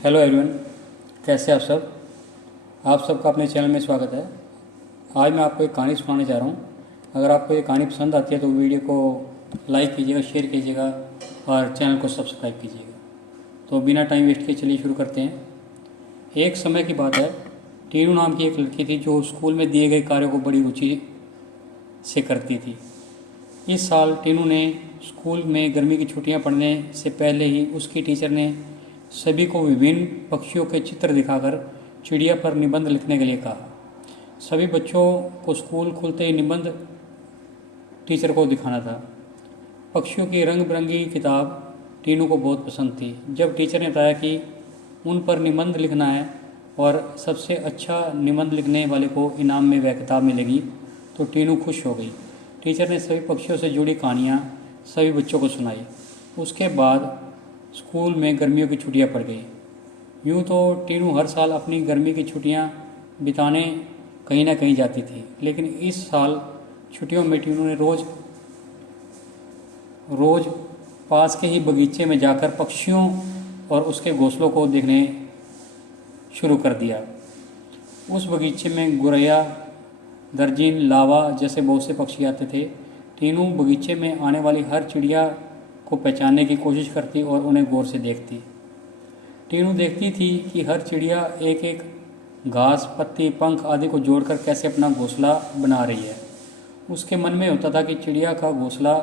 Hello everyone, कैसे आप सब। आप सबका अपने चैनल में स्वागत है। आज मैं आपको एक कहानी सुनाने जा रहा हूँ। अगर आपको ये कहानी पसंद आती है तो वीडियो को लाइक कीजिएगा, शेयर कीजिएगा और चैनल को सब्सक्राइब कीजिएगा। तो बिना टाइम वेस्ट किए चलिए शुरू करते हैं। एक समय की बात है, टीनू नाम की एक लड़की थी जो स्कूल में दिए गए कार्यों को बड़ी रुचि से करती थी। इस साल टीनू ने स्कूल में गर्मी की छुट्टियां पड़ने से पहले ही उसकी टीचर ने सभी को विभिन्न पक्षियों के चित्र दिखाकर चिड़िया पर निबंध लिखने के लिए कहा। सभी बच्चों को स्कूल खुलते ही निबंध टीचर को दिखाना था। पक्षियों की रंग बिरंगी किताब टीनू को बहुत पसंद थी। जब टीचर ने बताया कि उन पर निबंध लिखना है और सबसे अच्छा निबंध लिखने वाले को इनाम में वह किताब मिलेगी, तो टीनू खुश हो गई। टीचर ने सभी पक्षियों से जुड़ी कहानियाँ सभी बच्चों को सुनाई। उसके बाद स्कूल में गर्मियों की छुट्टियां पड़ गई। यूँ तो टीनू हर साल अपनी गर्मी की छुट्टियां बिताने कहीं ना कहीं जाती थी, लेकिन इस साल छुट्टियों में टीनू ने रोज़ रोज़ पास के ही बगीचे में जाकर पक्षियों और उसके घोंसलों को देखने शुरू कर दिया। उस बगीचे में गुरैया, दर्जीन, लावा जैसे बहुत से पक्षी आते थे। टीनू बगीचे में आने वाली हर चिड़िया को पहचानने की कोशिश करती और उन्हें गौर से देखती। टीनू देखती थी कि हर चिड़िया एक एक घास, पत्ती, पंख आदि को जोड़कर कैसे अपना घोंसला बना रही है। उसके मन में होता था कि चिड़िया का घोंसला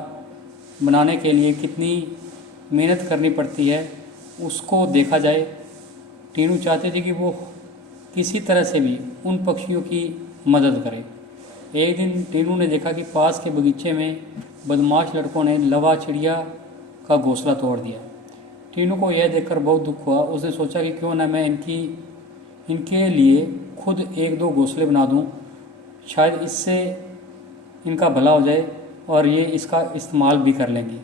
बनाने के लिए कितनी मेहनत करनी पड़ती है, उसको देखा जाए। टीनू चाहती थी कि वो किसी तरह से भी उन पक्षियों की मदद करे। एक दिन टीनू ने देखा कि पास के बगीचे में बदमाश लड़कों ने लवा चिड़िया का घोंसला तोड़ दिया। टीनू को यह देखकर बहुत दुख हुआ। उसने सोचा कि क्यों न मैं इनके लिए खुद एक दो घोंसले बना दूं, शायद इससे इनका भला हो जाए और ये इसका इस्तेमाल भी कर लेंगी।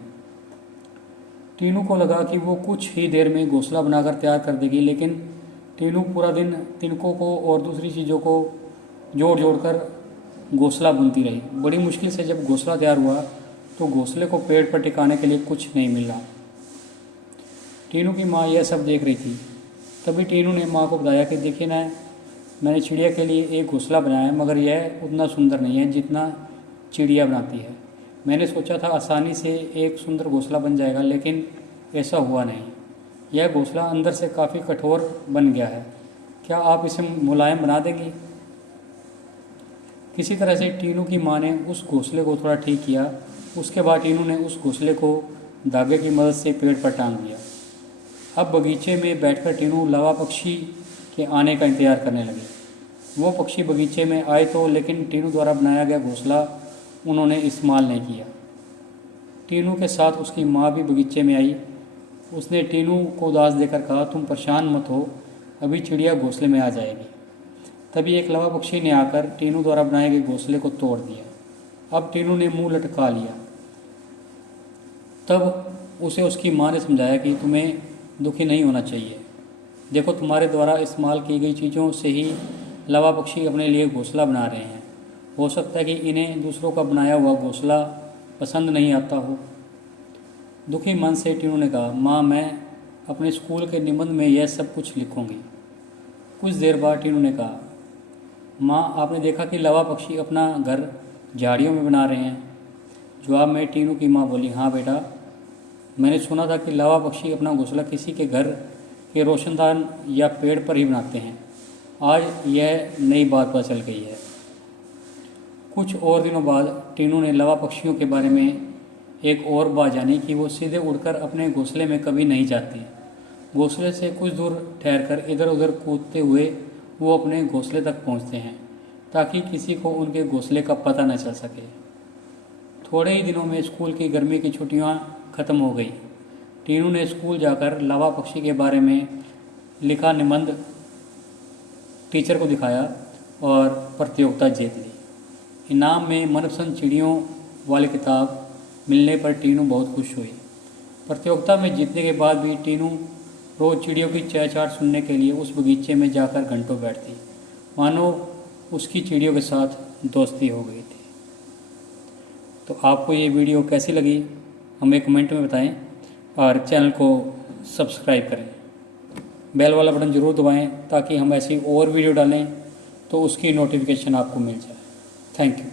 टीनू को लगा कि वो कुछ ही देर में घोंसला बनाकर तैयार कर देगी, लेकिन टीनू पूरा दिन तिनकों को और दूसरी चीज़ों को जोड़ जोड़ कर घोंसला बुनती रही। बड़ी मुश्किल से जब घोंसला तैयार हुआ तो घोंसले को पेड़ पर टिकाने के लिए कुछ नहीं मिला। टीनू की माँ यह सब देख रही थी। तभी टीनू ने माँ को बताया कि देखिए ना, मैंने चिड़िया के लिए एक घोंसला बनाया है, मगर यह उतना सुंदर नहीं है जितना चिड़िया बनाती है। मैंने सोचा था आसानी से एक सुंदर घोंसला बन जाएगा, लेकिन ऐसा हुआ नहीं। यह घोंसला अंदर से काफ़ी कठोर बन गया है। क्या आप इसे मुलायम बना देंगी? किसी तरह से टीनू की माँ ने उस घोंसले को थोड़ा ठीक किया। उसके बाद टीनू ने उस घोंसले को धागे की मदद से पेड़ पर टांग दिया। अब बगीचे में बैठकर टीनू लावा पक्षी के आने का इंतजार करने लगी। वो पक्षी बगीचे में आए तो, लेकिन टीनू द्वारा बनाया गया घोंसला उन्होंने इस्तेमाल नहीं किया। टीनू के साथ उसकी माँ भी बगीचे में आई। उसने टीनू को उदास देकर कहा, तुम परेशान मत हो, अभी चिड़िया घोंसले में आ जाएगी। तभी एक लावा पक्षी ने आकर टीनू द्वारा बनाए गए घोंसले को तोड़ दिया। अब टीनू ने मुंह लटका लिया। तब उसे उसकी माँ ने समझाया कि तुम्हें दुखी नहीं होना चाहिए। देखो, तुम्हारे द्वारा इस्तेमाल की गई चीज़ों से ही लावा पक्षी अपने लिए घोंसला बना रहे हैं। हो सकता है कि इन्हें दूसरों का बनाया हुआ घोंसला पसंद नहीं आता हो। दुखी मन से टीनू ने कहा, माँ, मैं अपने स्कूल के निबंध में यह सब कुछ लिखूंगी। कुछ देर बाद टीनू ने कहा, माँ, आपने देखा कि लावा पक्षी अपना घर झाड़ियों में बना रहे हैं? जवाब में टीनू की माँ बोली, हाँ बेटा, मैंने सुना था कि लावा पक्षी अपना घोंसला किसी के घर के रोशनदान या पेड़ पर ही बनाते हैं। आज यह नई बात पता चल गई है। कुछ और दिनों बाद टीनू ने लावा पक्षियों के बारे में एक और बात जानी कि वो सीधे उड़कर अपने घोंसले में कभी नहीं जाती। घोंसले से कुछ दूर ठहरकर इधर उधर कूदते हुए वो अपने घोंसले तक पहुंचते हैं, ताकि किसी को उनके घोंसले का पता न चल सके। थोड़े ही दिनों में स्कूल की गर्मी की छुट्टियां ख़त्म हो गई। टीनू ने स्कूल जाकर लावा पक्षी के बारे में लिखा निबंध टीचर को दिखाया और प्रतियोगिता जीत ली। इनाम में मनपसंद चिड़ियों वाली किताब मिलने पर टीनू बहुत खुश हुई। प्रतियोगिता में जीतने के बाद भी टीनू रोज़ चिड़ियों की चहचहाट सुनने के लिए उस बगीचे में जाकर घंटों बैठती, मानो उसकी चिड़ियों के साथ दोस्ती हो गई थी। तो आपको ये वीडियो कैसी लगी हमें कमेंट में बताएं और चैनल को सब्सक्राइब करें। बेल वाला बटन ज़रूर दबाएं ताकि हम ऐसी और वीडियो डालें तो उसकी नोटिफिकेशन आपको मिल जाए। Thank you.